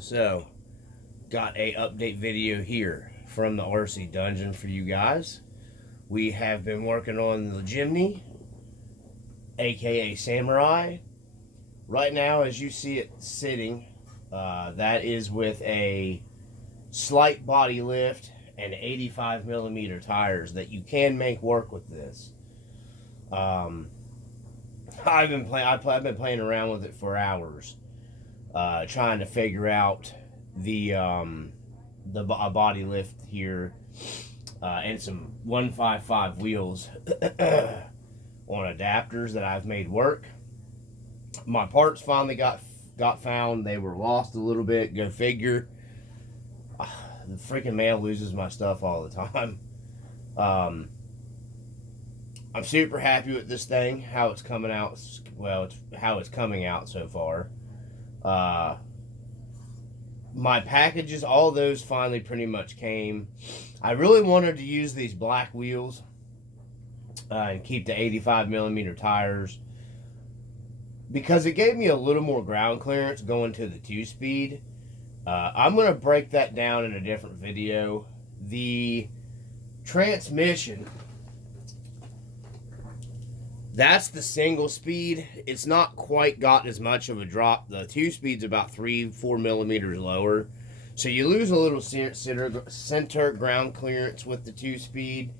So, got a update video here from the RC Dungeon for you guys. We have been working on the Jimny, aka Samurai. Right now, as you see it sitting, that is with a slight body lift and 85 millimeter tires that you can make work with this. I've been playing around with it for hours, trying to figure out the body lift here, and some 155 wheels on adapters that I've made work. My parts finally got found. They were lost a little bit. Go figure. The freaking mail loses my stuff all the time. I'm super happy with this thing, how it's coming out. Well, it's how it's coming out so far. My packages, all those finally pretty much came. I really wanted to use these black wheels and keep the 85 millimeter tires because it gave me a little more ground clearance going to the 2-speed. I'm going to break that down in a different video. The transmission, that's the single speed. It's not quite got as much of a drop. The 2-speed's about 3-4 millimeters lower. So you lose a little center ground clearance with the 2-speed.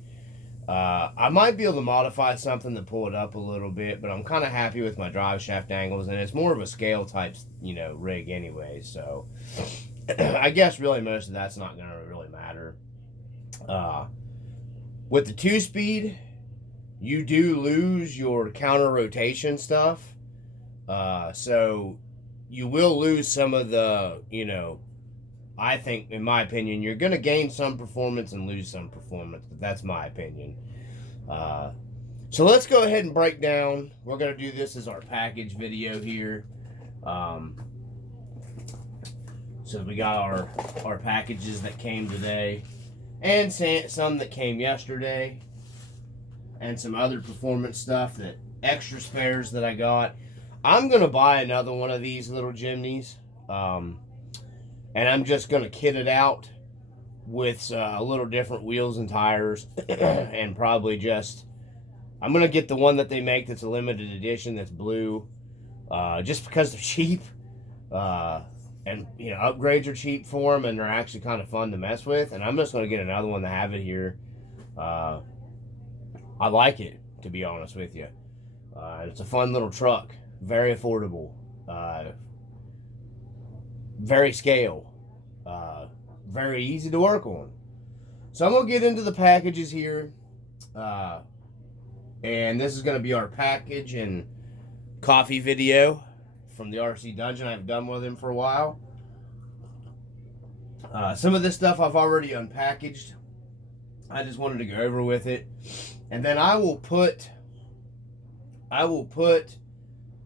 I might be able to modify something to pull it up a little bit, but I'm kind of happy with my drive shaft angles, and it's more of a scale type, rig anyway. So I guess really most of that's not going to really matter. With the 2-speed, you do lose your counter rotation stuff. So you will lose some of the, I think, in my opinion, you're going to gain some performance and lose some performance, but that's my opinion. So let's go ahead and break down. We're going to do this as our package video here. So we got our packages that came today and some that came yesterday and some other performance stuff, that extra spares that I got. I'm going to buy another one of these little Jimnys. And I'm just going to kit it out with a little different wheels and tires. And probably I'm going to get the one that they make that's a limited edition that's blue. Just because they're cheap. And, upgrades are cheap for them, and they're actually kind of fun to mess with. And I'm just going to get another one to have it here. I like it, to be honest with you. It's a fun little truck. Very affordable. Very scale. Very easy to work on. So I'm going to get into the packages here. And this is going to be our package and coffee video from the RC Dungeon. I've done with him for a while. Some of this stuff I've already unpackaged. I just wanted to go over with it. And then I will put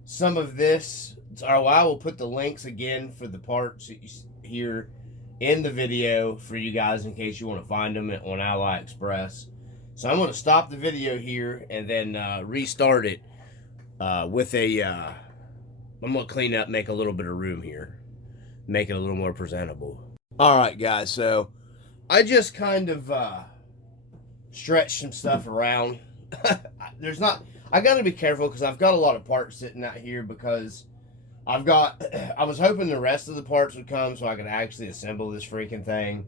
some of this, or I will put the links again for the parts here in the video for you guys in case you want to find them on AliExpress. So I'm going to stop the video here and then restart it with I'm going to clean up, make a little bit of room here, make it a little more presentable. All right, guys, so I just kind of stretched some stuff around. I got to be careful because I've got a lot of parts sitting out here because I was hoping the rest of the parts would come so I could actually assemble this freaking thing.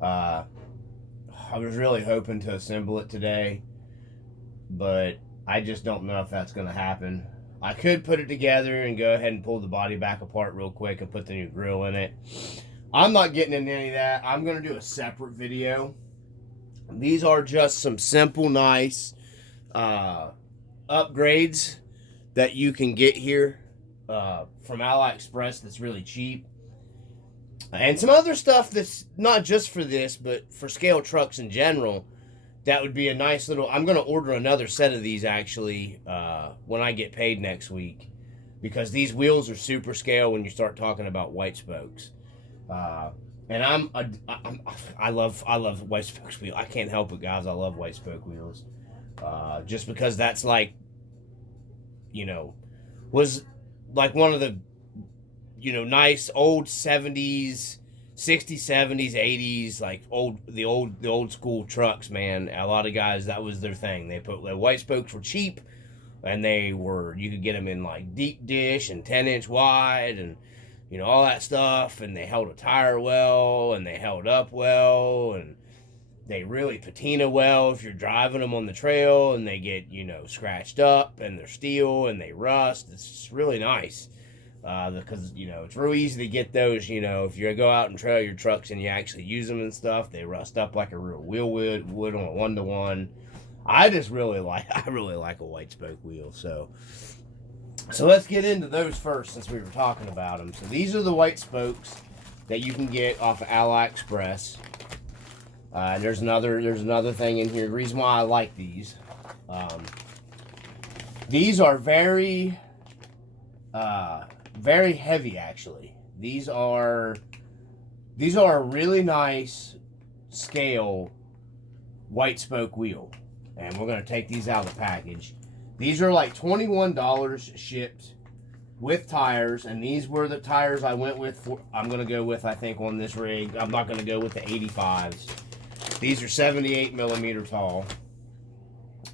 I was really hoping to assemble it today, but I just don't know if that's going to happen. I could put it together and go ahead and pull the body back apart real quick and put the new grill in it. I'm not getting into any of that. I'm going to do a separate video. These are just some simple, nice upgrades that you can get here from AliExpress that's really cheap. And some other stuff that's not just for this, but for scale trucks in general. That would be a nice little... I'm going to order another set of these, actually, when I get paid next week. Because these wheels are super scale when you start talking about white spokes. And I love white spokes wheels. I can't help it, guys. I love white spoke wheels. Just because that's like, was like one of the you know, nice old 70s, 60s, 70s, 80s, like the old school trucks, man. A lot of guys, that was their thing. They put the white spokes were cheap, and you could get them in like deep dish and 10-inch wide, and you know, all that stuff. And they held a tire well, and they held up well, and they really patina well if you're driving them on the trail, and they get, you know, scratched up, and they're steel, and they rust. It's really nice. Because, you know, it's real easy to get those, you know, if you go out and trail your trucks and you actually use them and stuff, they rust up like a real wheel would on a 1-to-1. I really like a white spoke wheel. So let's get into those first, since we were talking about them. So these are the white spokes that you can get off of AliExpress. And there's another thing in here. The reason why I like these are very heavy, actually. These are a really nice scale white spoke wheel, and we're gonna take these out of the package. These are like $21 shipped with tires, and these were the tires I went with. I'm gonna go with, I think, on this rig. I'm not gonna go with the 85s. These are 78 millimeter tall.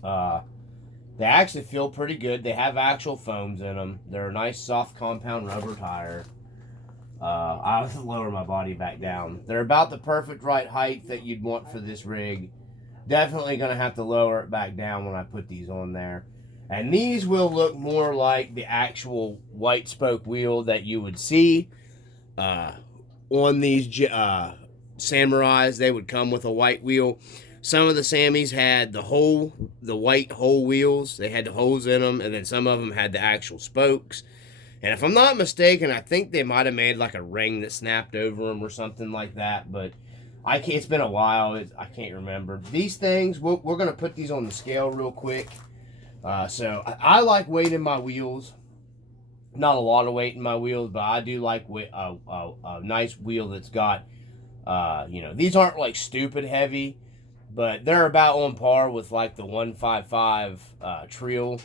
They actually feel pretty good. They have actual foams in them. They're a nice soft compound rubber tire. I'll lower my body back down. They're about the perfect right height that you'd want for this rig. Definitely going to have to lower it back down when I put these on there. And these will look more like the actual white spoke wheel that you would see on these Samurais. They would come with a white wheel. Some of the Sammys had the white hole wheels. They had the holes in them, and then some of them had the actual spokes. And if I'm not mistaken, I think they might have made like a ring that snapped over them or something like that. But it's been a while. I can't remember. These things, we're going to put these on the scale real quick. So I like weight in my wheels. Not a lot of weight in my wheels, but I do like a nice wheel that's got, you know, these aren't like stupid heavy, but they're about on par with like the 155 Trill,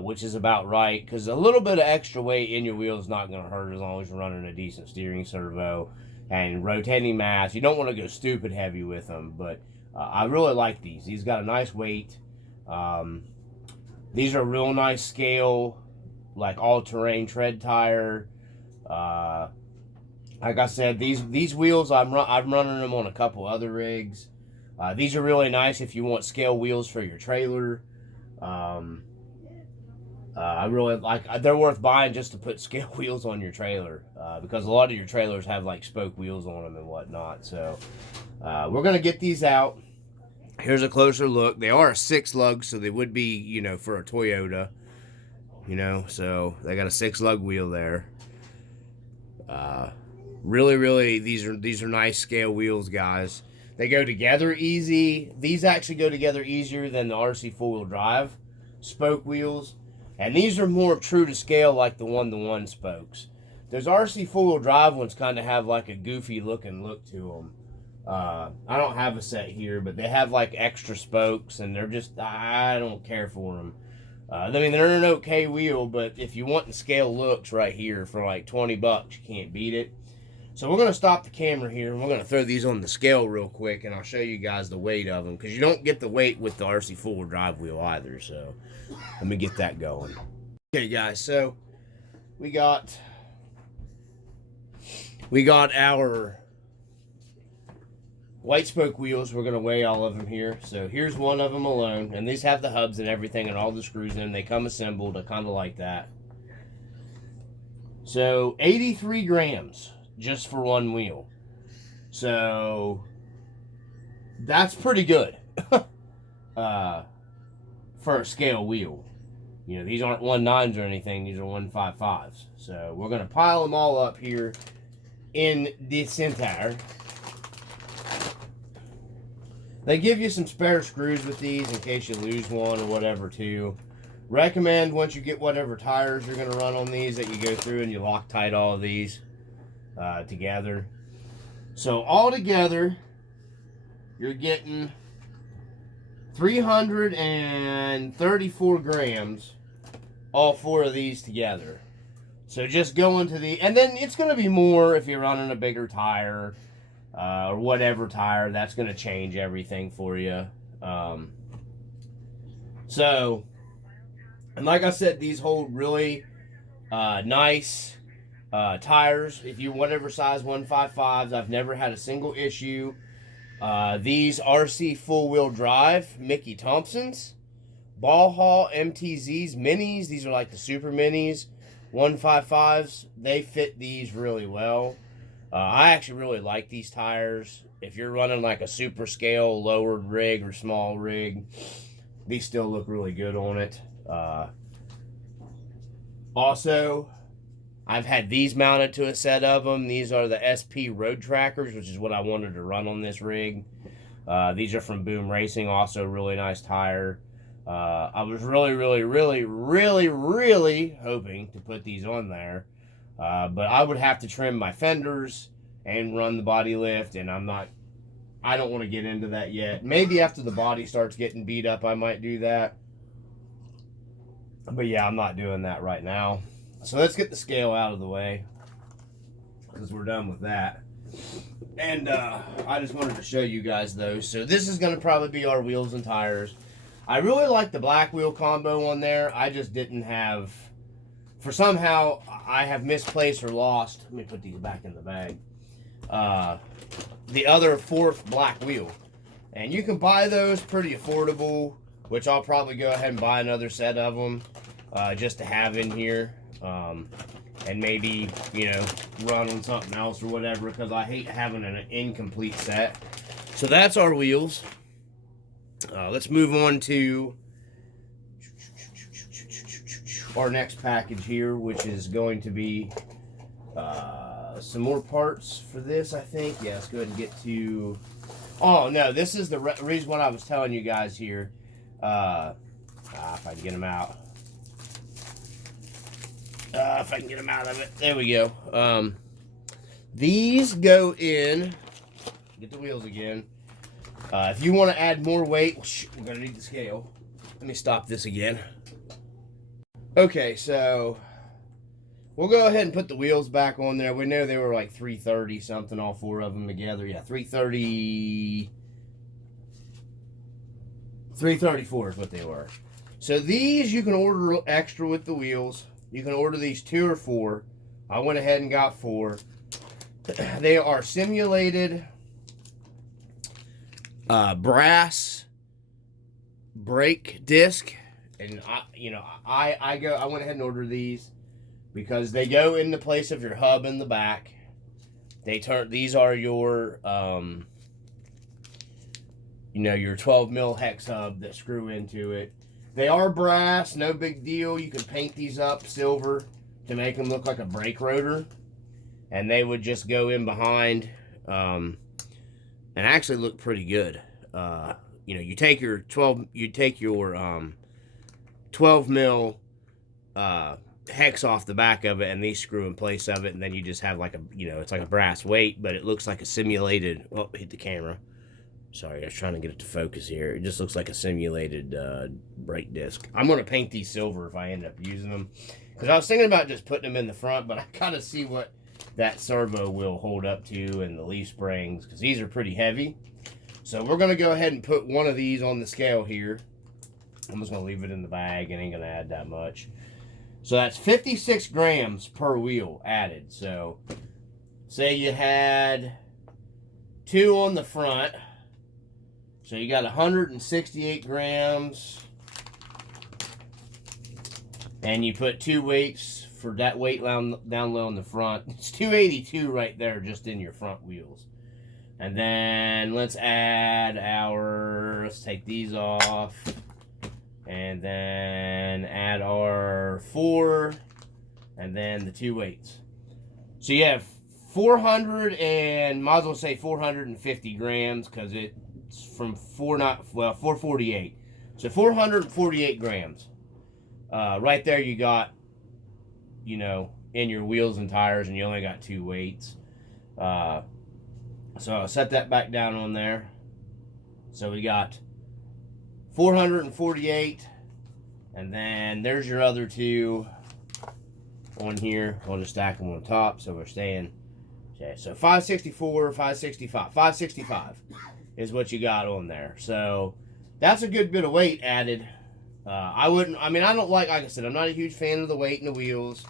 which is about right, because a little bit of extra weight in your wheel is not going to hurt as long as you're running a decent steering servo and rotating mass. You don't want to go stupid heavy with them, but I really like these. These got a nice weight. These are real nice scale, like all-terrain tread tire. Like I said, these wheels, I'm running them on a couple other rigs. These are really nice if you want scale wheels for your trailer. I really like, they're worth buying just to put scale wheels on your trailer, because a lot of your trailers have like spoke wheels on them and whatnot. So we're going to get these out. Here's a closer look. They are a 6-lug, so they would be, you know, for a Toyota, you know, so they got a 6-lug wheel there. Really, these are nice scale wheels, guys. They go together easy. These actually go together easier than the RC 4-wheel drive spoke wheels. And these are more true to scale, like the 1-to-1 spokes. Those RC 4-wheel drive ones kind of have like a goofy looking look to them. I don't have a set here, but they have like extra spokes, and they're just, I don't care for them. I mean, they're an okay wheel, but if you want the scale looks right here for like 20 bucks, you can't beat it. So we're going to stop the camera here, and we're going to throw these on the scale real quick, and I'll show you guys the weight of them, because you don't get the weight with the RC 4-wheel drive wheel either. So let me get that going. Okay, guys, so we got our white spoke wheels. We're going to weigh all of them here. So here's one of them alone, and these have the hubs and everything and all the screws in them. They come assembled. I kind of like that. So 83 grams just for one wheel. So that's pretty good for a scale wheel. You know, these aren't 1.9s or anything. These are 1.55s. So we're going to pile them all up here in the center. They give you some spare screws with these in case you lose one or whatever too. Recommend once you get whatever tires you're going to run on these that you go through and you Loctite all of these together. So all together, you're getting 334 grams, all 4 of these together. So just go into the, and then it's going to be more if you're running a bigger tire or whatever tire. That's going to change everything for you. So, and like I said, these hold really nice tires. If you whatever size 155s, I've never had a single issue. These RC full wheel drive Mickey Thompsons, Ball Haul MTZs minis. These are like the super minis, 155s. They fit these really well. I actually really like these tires. If you're running like a super scale lowered rig or small rig, these still look really good on it. Also, I've had these mounted to a set of them. These are the SP Road Trackers, which is what I wanted to run on this rig. These are from Boom Racing, also really nice tire. I was really hoping to put these on there. But I would have to trim my fenders and run the body lift, and I don't want to get into that yet. Maybe after the body starts getting beat up, I might do that. But yeah, I'm not doing that right now. So let's get the scale out of the way, because we're done with that. And I just wanted to show you guys those. So this is going to probably be our wheels and tires. I really like the black wheel combo on there. I just didn't have, for somehow I have misplaced or lost. Let me put these back in the bag. The other fourth black wheel. And you can buy those pretty affordable, which I'll probably go ahead and buy another set of them just to have in here. And maybe, you know, run on something else or whatever, because I hate having an incomplete set. So that's our wheels. Let's move on to our next package here, which is going to be some more parts for this, I think. Yeah, let's go ahead and get to... Oh, no, this is the reason what I was telling you guys here. If I can get them out. If I can get them out of it. There we go. These go in... Get the wheels again. If you want to add more weight... We're going to need the scale. Let me stop this again. Okay, so... We'll go ahead and put the wheels back on there. We know they were like 330 something, all four of them together. Yeah, 330... 334 is what they were. So these you can order extra with the wheels. You can order these 2 or 4. I went ahead and got 4. They are simulated brass brake disc, and I went ahead and ordered these because they go in the place of your hub in the back. These are your your 12 mil hex hub that screw into it. They are brass, no big deal. You can paint these up silver to make them look like a brake rotor, and they would just go in behind and actually look pretty good. You take your 12 mil hex off the back of it, and these screw in place of it, and then you just have like it's like a brass weight, but it looks like a simulated. Oh, hit the camera. Sorry, I was trying to get it to focus here. It just looks like a simulated brake disc. I'm going to paint these silver if I end up using them, because I was thinking about just putting them in the front, but I kind of see what that servo will hold up to and the leaf springs, because these are pretty heavy. So we're going to go ahead and put one of these on the scale here. I'm just going to leave it in the bag. It ain't going to add that much. So that's 56 grams per wheel added. So say you had 2 on the front. So you got 168 grams, and you put 2 weights for that weight down low in the front. It's 282 right there just in your front wheels. And then let's take these off, and then add our 4, and then the 2 weights. So you have 450 grams, because it's from 448. So 448 grams. Right there you got, in your wheels and tires, and you only got 2 weights. So I'll set that back down on there. So we got 448, and then there's your other 2. on here. I'll just stack them on top so we're staying. Okay, so 564, 565. 565 is what you got on there. So that's a good bit of weight added. I don't like I said, I'm not a huge fan of the weight in the wheels.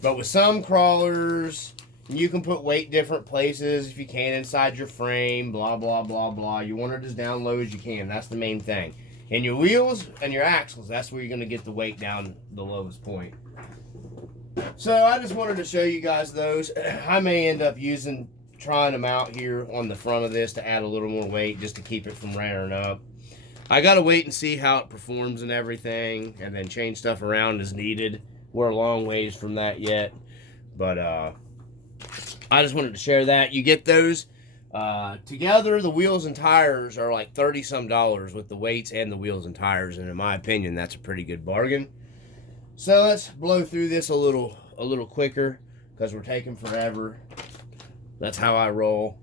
But with some crawlers, you can put weight different places if you can inside your frame, blah, blah, blah, blah. You want it as down low as you can. That's the main thing. And your wheels and your axles, that's where you're going to get the weight down the lowest point. So I just wanted to show you guys those. I may end up trying them out here on the front of this to add a little more weight just to keep it from rearing up. I got to wait and see how it performs and everything, and then change stuff around as needed. We're a long ways from that yet. But I just wanted to share that. You get those together, the wheels and tires are like $30-some with the weights and the wheels and tires, and in my opinion, that's a pretty good bargain. So let's blow through this a little quicker because we're taking forever. That's how I roll.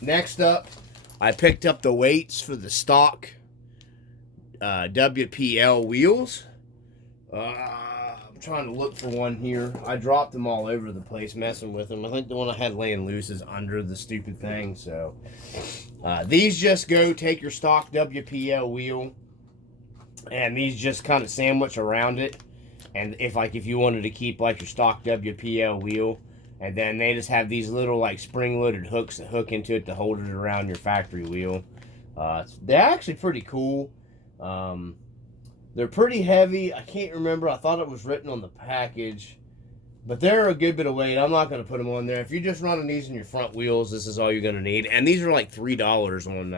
Next up, I picked up the weights for the stock WPL wheels. I'm trying to look for one here. I dropped them all over the place messing with them. I think the one I had laying loose is under the stupid thing. So these just take your stock WPL wheel, and these just kind of sandwich around it. And if you wanted to keep like your stock WPL wheel, and then they just have these little like spring-loaded hooks that hook into it to hold it around your factory wheel. They're actually pretty cool. They're pretty heavy. I can't remember. I thought it was written on the package. But they're a good bit of weight. I'm not going to put them on there. If you're just running these in your front wheels, this is all you're going to need. And these are like $3 on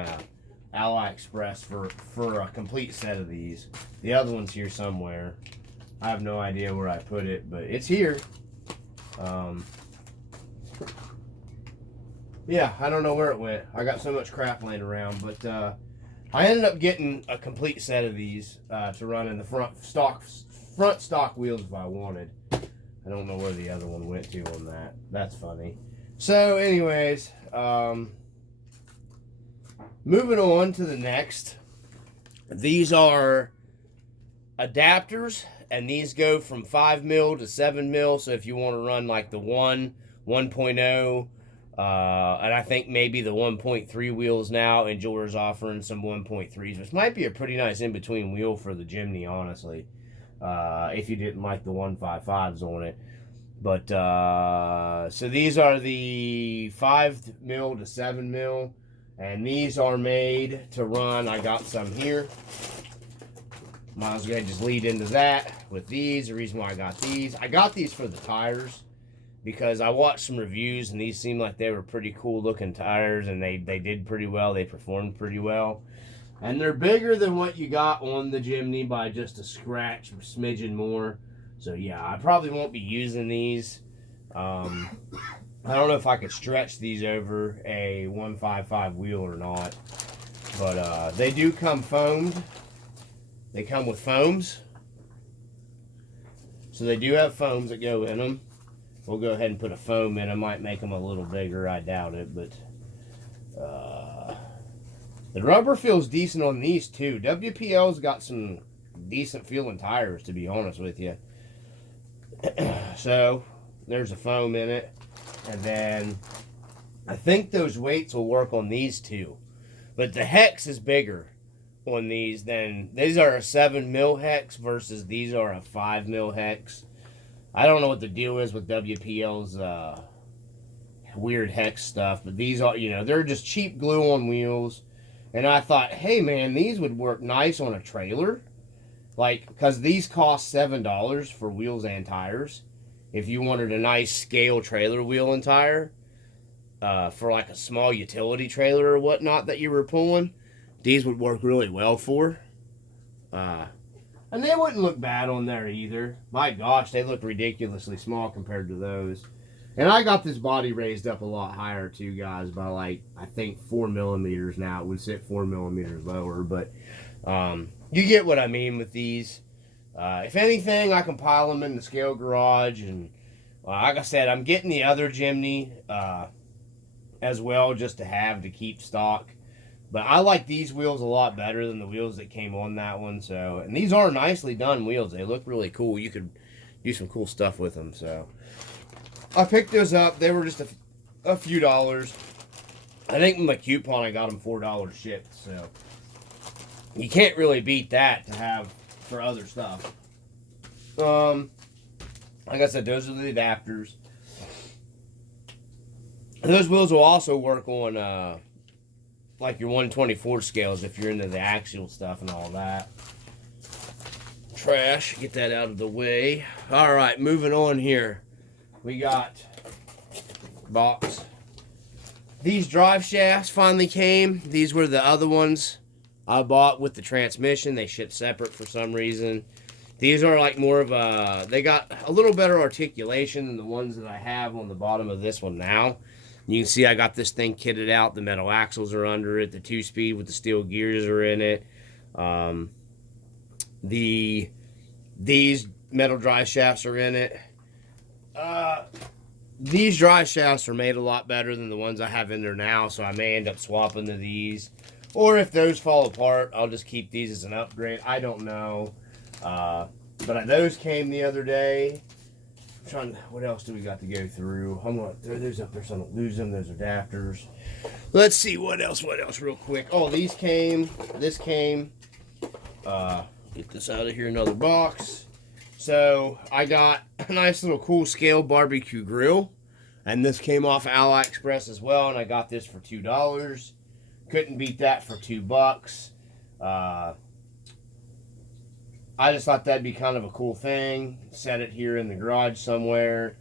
AliExpress for a complete set of these. The other one's here somewhere. I have no idea where I put it, but it's here. Yeah, I don't know where it went. I got so much crap laying around, but I ended up getting a complete set of these to run in the front stock wheels if I wanted. I don't know where the other one went to on that. That's funny. So, anyways, moving on to the next. These are adapters, and these go from 5 mil to 7 mil. So if you want to run like the 1.0, and I think maybe the 1.3 wheels now, and Enjoyer's offering some 1.3s, which might be a pretty nice in-between wheel for the Jimny, honestly, if you didn't like the 155s on it. But, so these are the 5 mil to 7 mil, and these are made to run. I got some here. Might as well just lead into that with these. The reason why I got these for the tires, because I watched some reviews and these seemed like they were pretty cool looking tires, and they did pretty well. They performed pretty well. And they're bigger than what you got on the Jimny by just a scratch or smidgen more. So yeah, I probably won't be using these. I don't know if I could stretch these over a 155 wheel or not. But they do come foamed. They come with foams. So they do have foams that go in them. We'll go ahead and put a foam in. I might make them a little bigger. I doubt it, but the rubber feels decent on these too. WPL's got some decent feeling tires, to be honest with you. So there's a foam in it, and then I think those weights will work on these too. But the hex is bigger on these than these are a 7 mil hex versus these are a 5 mil hex. I don't know what the deal is with WPL's weird hex stuff, but these are, they're just cheap glue on wheels. And I thought, hey man, these would work nice on a trailer. Like, because these cost $7 for wheels and tires. If you wanted a nice scale trailer wheel and tire for like a small utility trailer or whatnot that you were pulling, these would work really well for. And they wouldn't look bad on there either. My gosh, they look ridiculously small compared to those. And I got this body raised up a lot higher too, guys, by like, I think 4 millimeters now. It would sit 4 millimeters lower, but you get what I mean with these. If anything, I can pile them in the scale garage. And like I said, I'm getting the other Jimny as well, just to keep stock. But I like these wheels a lot better than the wheels that came on that one. So, and these are nicely done wheels. They look really cool. You could do some cool stuff with them. So I picked those up. They were just a few dollars. I think with my coupon I got them $4 shipped. So you can't really beat that to have for other stuff. Like I said, those are the adapters. Those wheels will also work on like your 124 scales if you're into the axial stuff and all that. Trash, get that out of the way. All right, moving on here. We got box. These drive shafts finally came. These were the other ones I bought with the transmission. They ship separate for some reason. These are like more of a, they got a little better articulation than the ones that I have on the bottom of this one now. You can see I got this thing kitted out. The metal axles are under it. The 2-speed with the steel gears are in it. These metal drive shafts are in it. These drive shafts are made a lot better than the ones I have in there now, so I may end up swapping to these. Or if those fall apart, I'll just keep these as an upgrade. I don't know. But those came the other day. I'm trying, what else do we got to go through? I'm going to throw those up there so I don't lose them. Those adapters. Let's see what else real quick. Oh, these came. This came. Get this out of here, another box. So I got a nice little cool scale barbecue grill. And this came off AliExpress as well. And I got this for $2. Couldn't beat that for $2. I just thought that'd be kind of a cool thing. Set it here in the garage somewhere.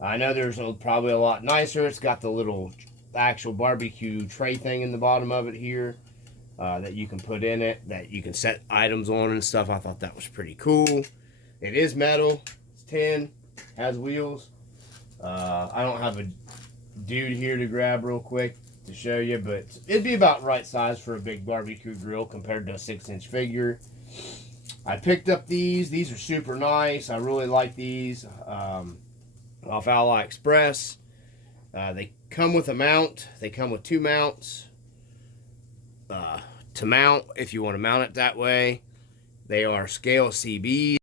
I know there's probably a lot nicer. It's got the little actual barbecue tray thing in the bottom of it here that you can put in it, that you can set items on and stuff. I thought that was pretty cool. It is metal. It's tin. Has wheels. I don't have a dude here to grab real quick to show you, but it'd be about right size for a big barbecue grill compared to a 6-inch figure. I picked up these. These are super nice. I really like these off AliExpress. They come with a mount. They come with 2 mounts to mount if you want to mount it that way. They are scale CBs.